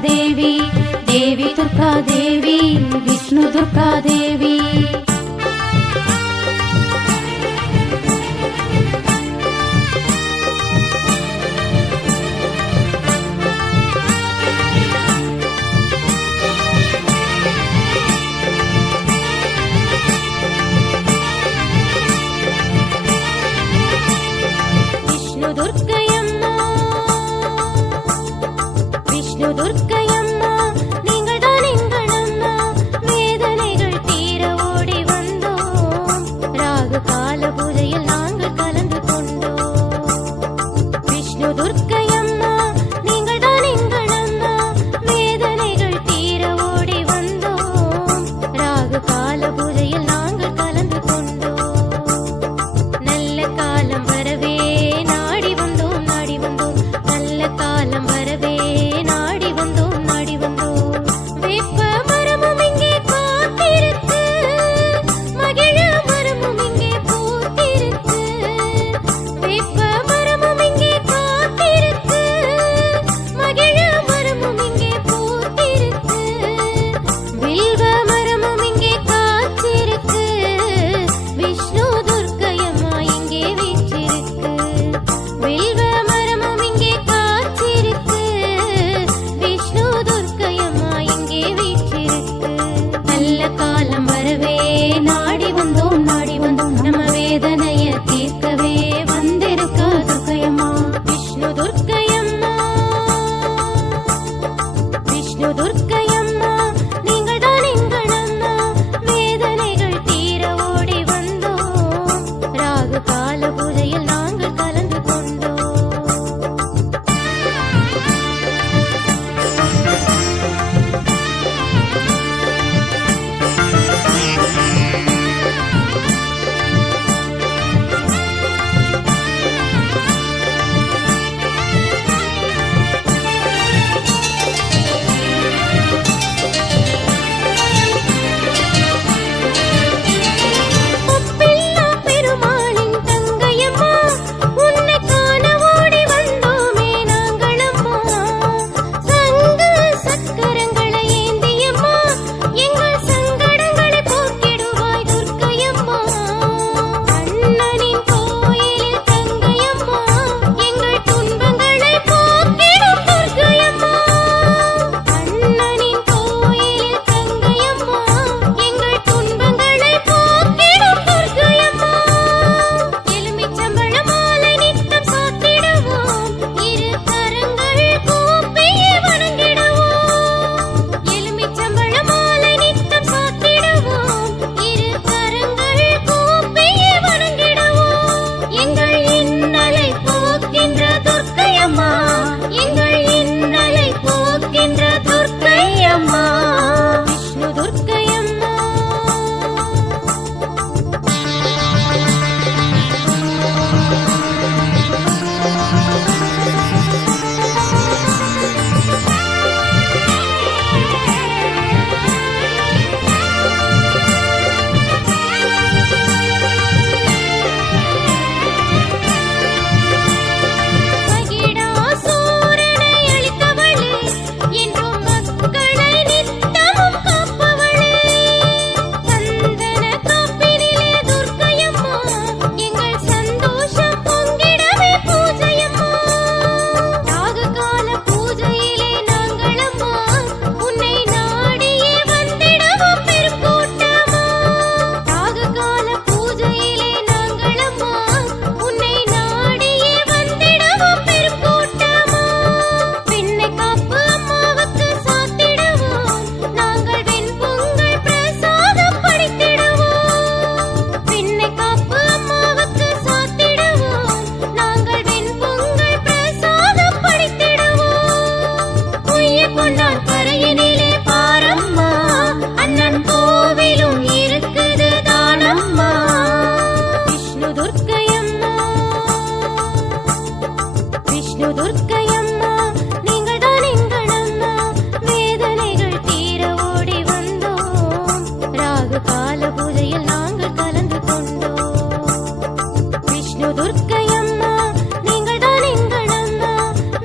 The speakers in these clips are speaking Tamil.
देवी देवी दुर्गा देवी विष्णु दुर्गा देवी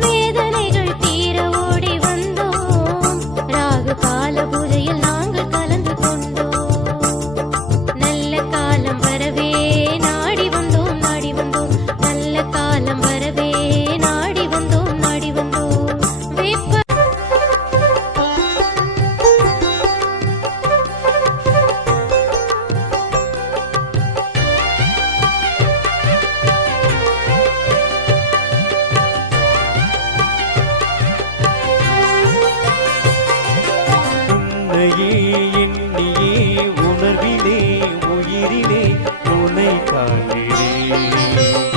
வேதனைகள் தீர ஓடி வந்தோம் உன்னையே எண்ணியே உணர்விலே உயிரிலே உன்னை காண்கிறேன்.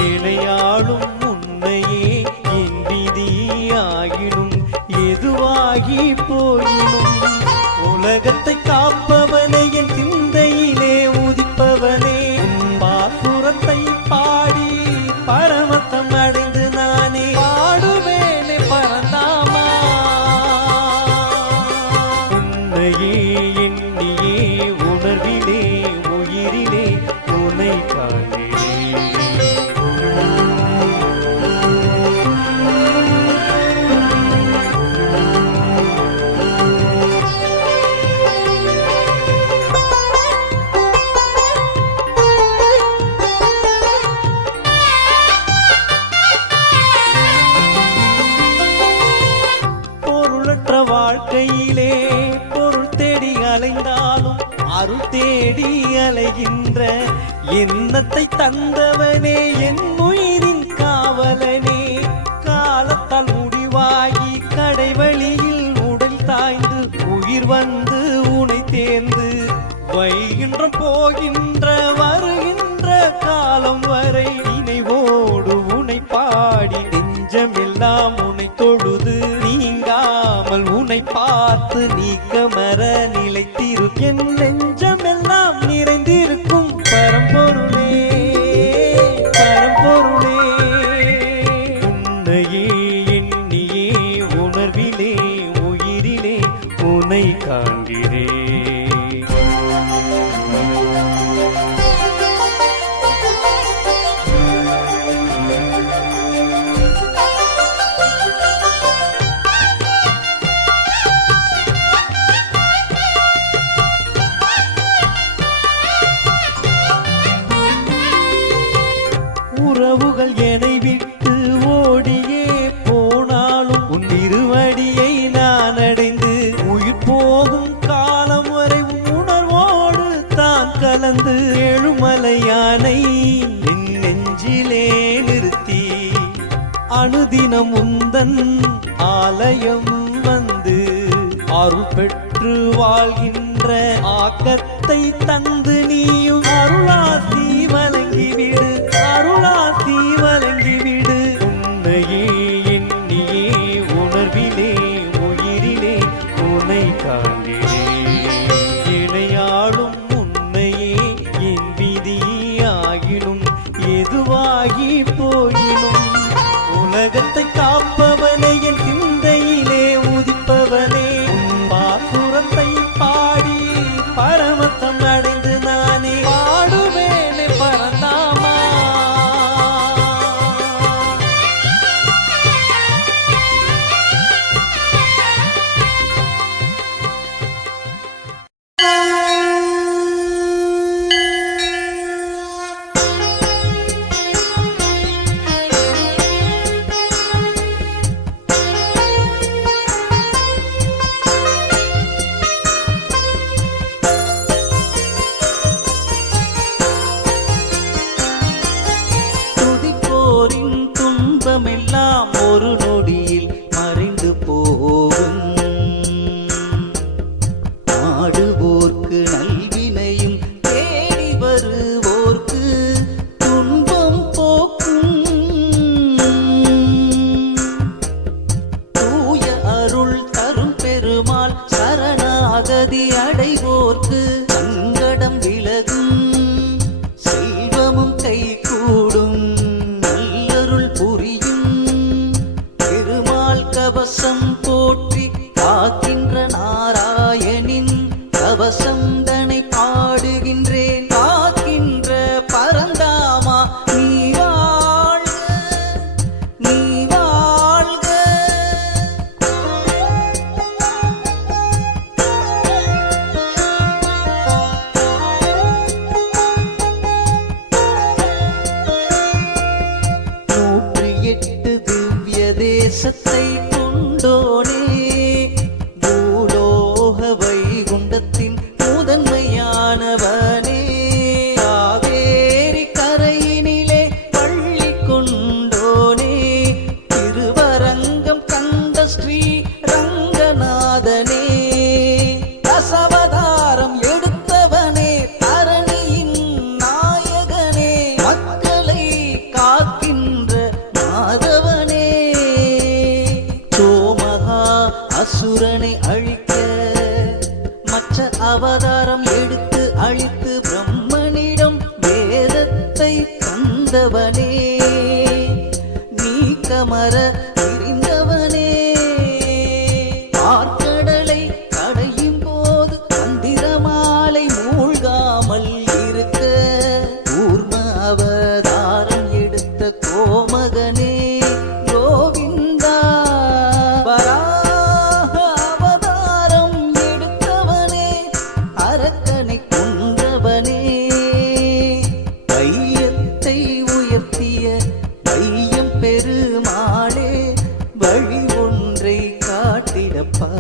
இணையாளும் உன்னையே என் விதியாகினும் எதுவாகி போயினும் உலகத்தை காப்பவனே என் சிந்தையிலே உதிப்பவனே பாசுரத்தை பாடி பரமத்தம் அடைந்து நானே பாடுவேனே பரந்தாமா. உன்னையே எண்ணியே உணர்விலே உயிரிலே உன்னை காண்கிறேன். வாழ்க்கையிலே பொருள் தேடி அலைந்தாலும் அருள் தேடி அலைகின்ற எண்ணத்தை தந்தவனே என் உயிரின் காவலனே. காலத்தால் முடிவாகி கடைவழியில் உடல் தாய்ந்து உயிர் வந்து உனை தேர்ந்து வைகின்ற போகின்ற வருகின்ற காலம் வரை நினைவோடு உனை பாடி நெஞ்சமெல்லாம் உனை தொழுது நீங்காமல் உனை பார்த்து நீக்கமர நிலைத்திரு என் நெஞ்சமெல்லாம் நிறைந்திருக்கும் பரம்பொருளே பரம்பொருளே. உன்னையே எண்ணியே உணர்விலே உயிரிலே உன்னை காண்கிறேன். உறவுகள் என்னை விட்டு ஓடியே போனாலும் உன் திருவடியை நான் அடைந்து உயிர் போகும் காலம் வரை உணர்வோடு தான் கலந்து ஏழுமலையானை என் நெஞ்சிலே நிறுத்தி அனுதினம் உந்தன் ஆலயம் வந்து அருள் பெற்று வாழ்கின்ற ஆக்கத்தை தந்து நீயும் அருளாசி வழங்கிவிடு அருளாசி வழங்கிவிடு. உன்னையே எண்ணியே உணர்விலே உயிரிலே உன்னை காண்கிறேன். இணையாளும் உன்னையே என் விதியாகினும் எதுவாகி போயினும் உலகத்தை காப்பவனே என் சிந்தையிலே உதிப்பவனே பாசுரத்தை பாடி பரமத்தம் அடைந்து நானே பாடுவேனே பரந்தாமா. துன்பமெல்லாம் ஒரு நொடியில் மறைந்து போகும். ஆடுவோர்க்கு நல்வினையும் தேடி வருவோர்க்கு துன்பம் போக்கும். தூய அருள் தரும் பெருமாள் சரணாகதி அடைவோர்க்கு சங்கடம் விலகும் செல்வமும் கைகூடும் கவசம் போற்றி காக்கின்ற நாராயணின் கவசம் தனை பாடுகின்றேன் காக்கின்ற பரந்தாமா நீ வாழ்க நீ வாழ்க. தேசத்தை கொண்டோனே பூலோக வைகுண்டத்தின் முதன்மையானவனே காவேரி கரையினிலே பள்ளி கொண்டோனே திருவரங்கம் கண்ட ஸ்ரீ ரங்கநாதனே ரசவ அசுரனை அழிக்க மற்ற அவதாரம் எடுத்து அழித்து பிரம்மனிடம் வேதத்தை தந்தவனே நீக்கமர இருந்தவனே பார்க்கடலை கடையும் போது மந்திரமாலை மூழ்காமல் இருக்க கூர்ம அவதாரம் எடுத்த கோமகனே கோவிந்தா வராக அவதாரம் எடுத்தவனே அரக்கனை கொன்றவனே வையத்தை உயர்த்திய வையம் பெருமாளே வழி ஒன்றை காட்டிடப்பா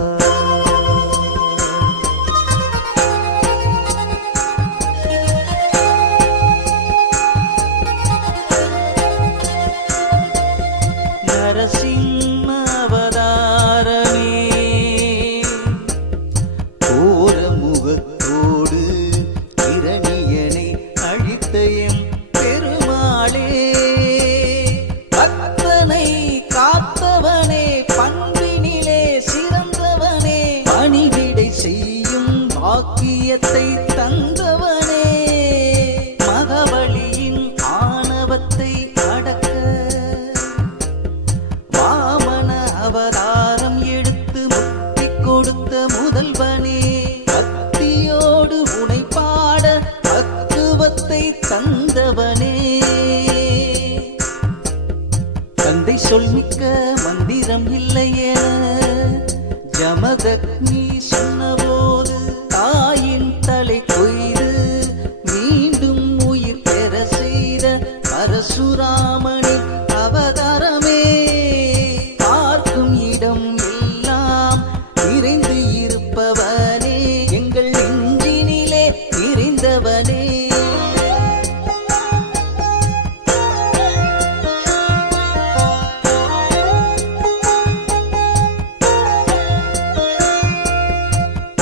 நரசிம்ம அவதாரமே கோரமுகத்தோடு இரணியனை அழித்த எம் பெருமாளே பக்தனை காத்தவனே பண்பினிலே சிறந்தவனே பணிவிடை செய்யும் பாக்கியத்தை தந்தவனே மகவலியின் ஆணவத்தை அடக்க வாமன அவதாரம் எடுத்து முக்தி கொடுத்த முதல்வனே பக்தியோடு உனை பாட பக்குவத்தை தந்தவனே தந்தை சொல்மிக்க மந்திரம் இல்லையென ஜமதக்னி சொன்னபோது தாயின் தலை கொய்து மீண்டும் உயிர் பெற செய்த பரசுராமனின் அவதாரமே பார்க்கும் இடம் எல்லாம் நிறைந்து இருப்பவனே எங்கள் நெஞ்சினிலே நிறைந்தவனே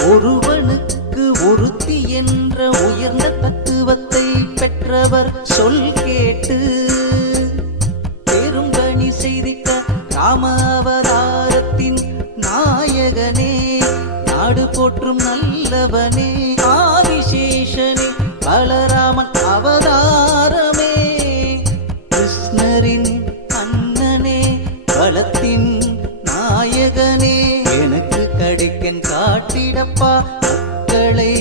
ஒருவனுக்கு ஒருத்தி என்ற உயர்ந்த தத்துவத்தை பெற்றவர் சொல் கேட்டு பெரும்பணி செய்திட்ட ராம அவதாரத்தின் நாயகனே நாடு போற்றும் நல்லவனே ஆதிசேஷனே பலராமன் அவதாரமே கிருஷ்ணரின் அண்ணனே பலத்தின் நாயகனே எனக்கு கிடைக்கன் காட்டிடப்பா மக்களை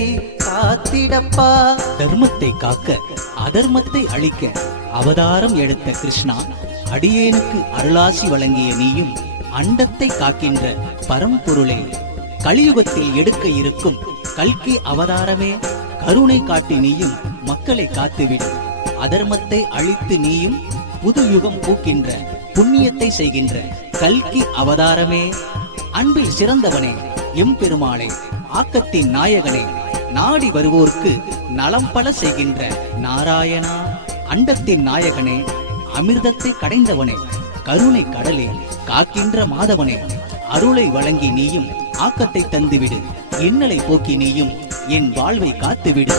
காத்திடப்பா தர்மத்தை காக்க அதர்மத்தை அழிக்க அவதாரம் எடுத்த கிருஷ்ணா அடியேனுக்கு அருளாசி வழங்கிய நீயும் அண்டத்தை காக்கின்ற பரம்பொருளே கலியுகத்தில் எடுக்க இருக்கும் கல்கி அவதாரமே கருணை காட்டி நீயும் மக்களை காத்துவிடு அதர்மத்தை அழித்து நீயும் புது யுகம் பூக்கின்ற புண்ணியத்தை செய்கின்ற கல்கி அவதாரமே அன்பில் சிறந்தவனே எம்பெருமாளே ஆக்கத்தின் நாயகனே நாடி வருவோர்க்கு நலம் பல செய்கின்ற நாராயணா அண்டத்தின் நாயகனே அமிர்தத்தை கடைந்தவனே கருணை கடலே காக்கின்ற மாதவனே அருளை வழங்கி நீயும் ஆக்கத்தை தந்துவிடு இன்னலை போக்கி நீயும் என் வாழ்வை காத்துவிடு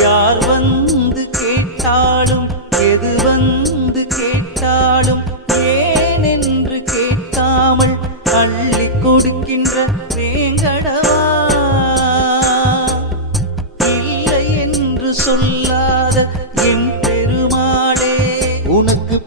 யார் வந்து கேட்டாலும் எது வந்து கேட்டாலும் ஏன் என்று கேட்காமல் அள்ளி கொடுக்கின்ற வேங்கடவா இல்லை என்று சொல்லாத எம் பெருமாளே உனக்கு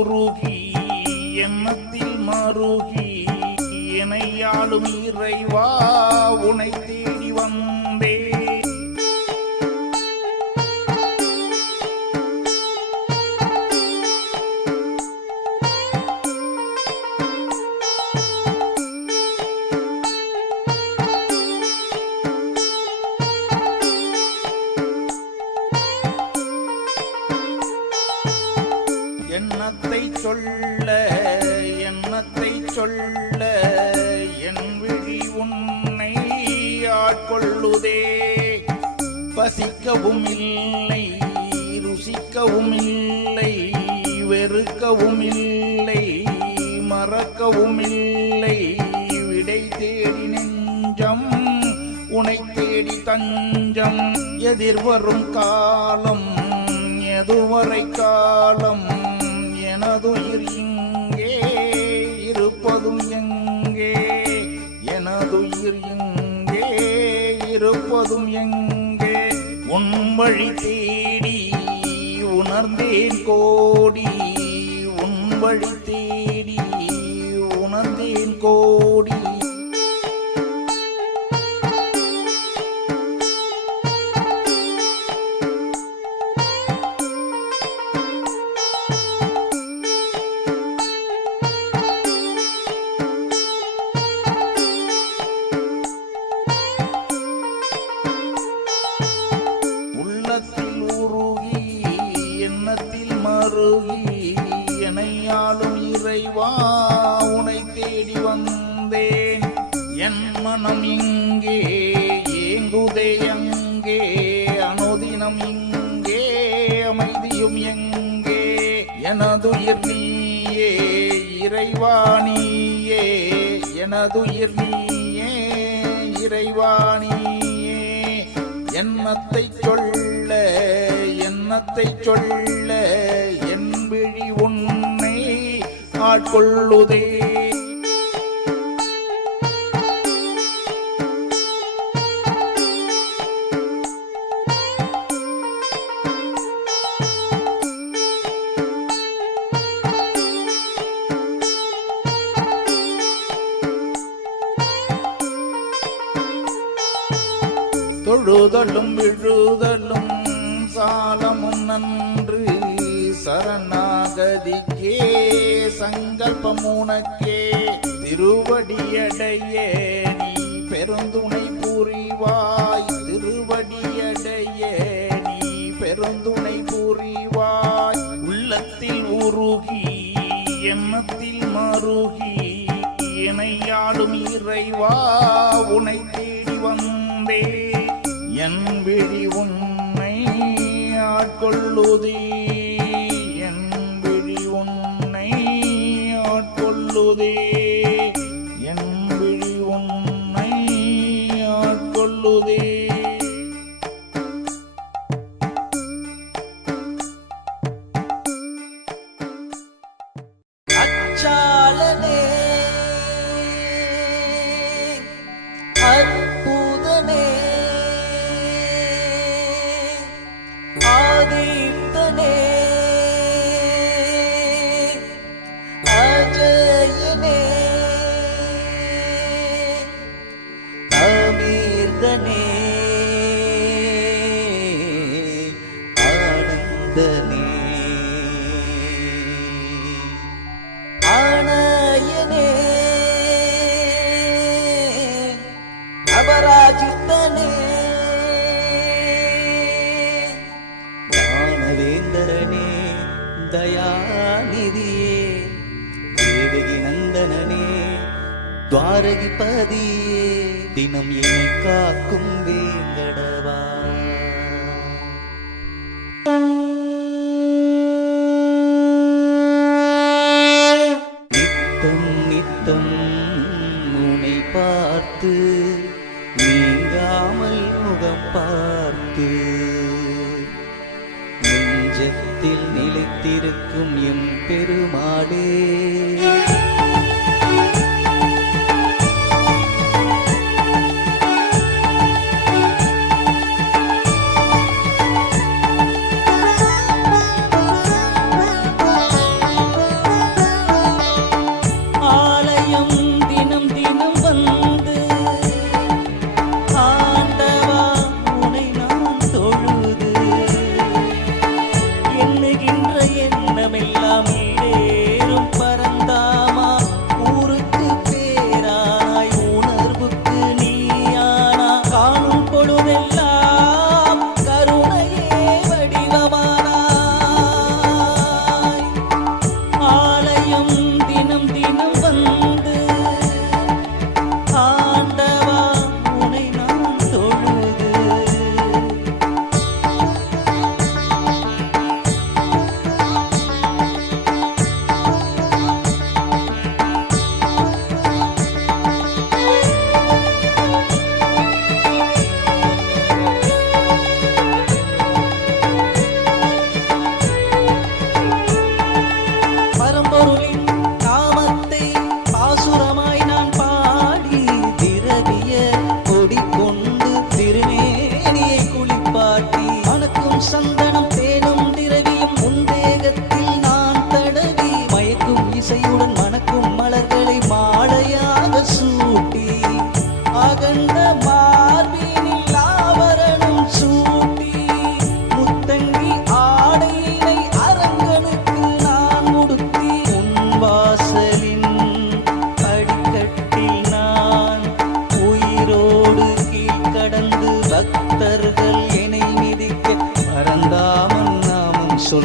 உருகி எண்ணத்தில் மருகி இணையாளும் இறைவா உனை தேடி வந்தே. எண்ணத்தை சொல்ல எண்ணத்தை சொல்ல என் விழி உன்னை ஆட்கொள்ளுதே. பசிக்கவும் இல்லை ருசிக்கவும் இல்லை வெறுக்கவும் இல்லை மறக்கவும் இல்லை. விடை தேடி நெஞ்சம் உனை தேடி தஞ்சம். எதிர்வரும் காலம் எதுவரை காலம் எனதுயிர் இங்கே இருப்பதும் எங்கே. எனதுயிர் இங்கே இருப்பதும் எங்கே. உன் வழி தேடி உணர்ந்தேன் கோடி. உன் வழி தேடி உணர்ந்தேன் கோடி. உள்ளத்தில் உருகி எண்ணத்தில் மருகி எனையாளும் இறைவா உனை தேடி வந்தேன். என் மனம் இங்கே ஏங்குதே அங்கே. அனுதினம் இங்கே அமைதியும் எங்கே. எனதுயிர் நீயே இறைவா நீயே. எனதுயிர் நீயே இறைவா நீயே. எண்ணத்தை சொல்ல எண்ணத்தை சொல்ல என் விழி உன்னை ஆட்கொள்ளுதே. தொழுதலும் விழுதலும் சாலமும் நன்று. சரணாகதிக்கே சங்கல்பம் உனக்கே. திருவடியடைய நீ பெருந்துணை புரிவாய். திருவடியடைய நீ பெருந்துணை புரிவாய். உள்ளத்தில் உருகி எண்ணத்தில் மருகி இணையாடும் இறைவா உனை தேடி வந்தே. என் விழி உன்னை ஆட்கொள்ளுதே. என் விழி உன்னை ஆட்கொள்ளுதே. என் விழி உன்னை ஆட்கொள்ளுதே. அச்சாலனே அற்புதனே ஆதித்தனே அஜயனே அமீர்தனே ஆனந்தனே ஆனயனே அபராஜித்தனே ஞானவேந்தரனே தயாநிதியே தேவகி நந்தனனே துவாரகிபதியே தினம் என்னை காக்கும் வேங்கடவா. நித்தம் நித்தம் உன்னை பார்த்து நீங்காமல் முகம் பார்த்து நெஞ்சத்தில் நிலைத்திருக்கும் எம் பெருமாளே.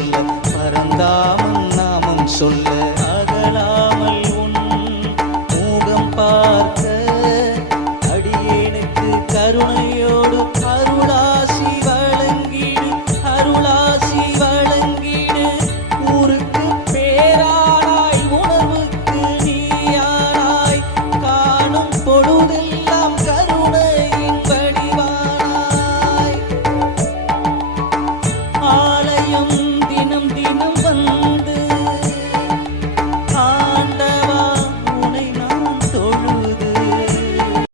சொல்ல பரந்தாமன் நாமம் சொல்ல அகலாம்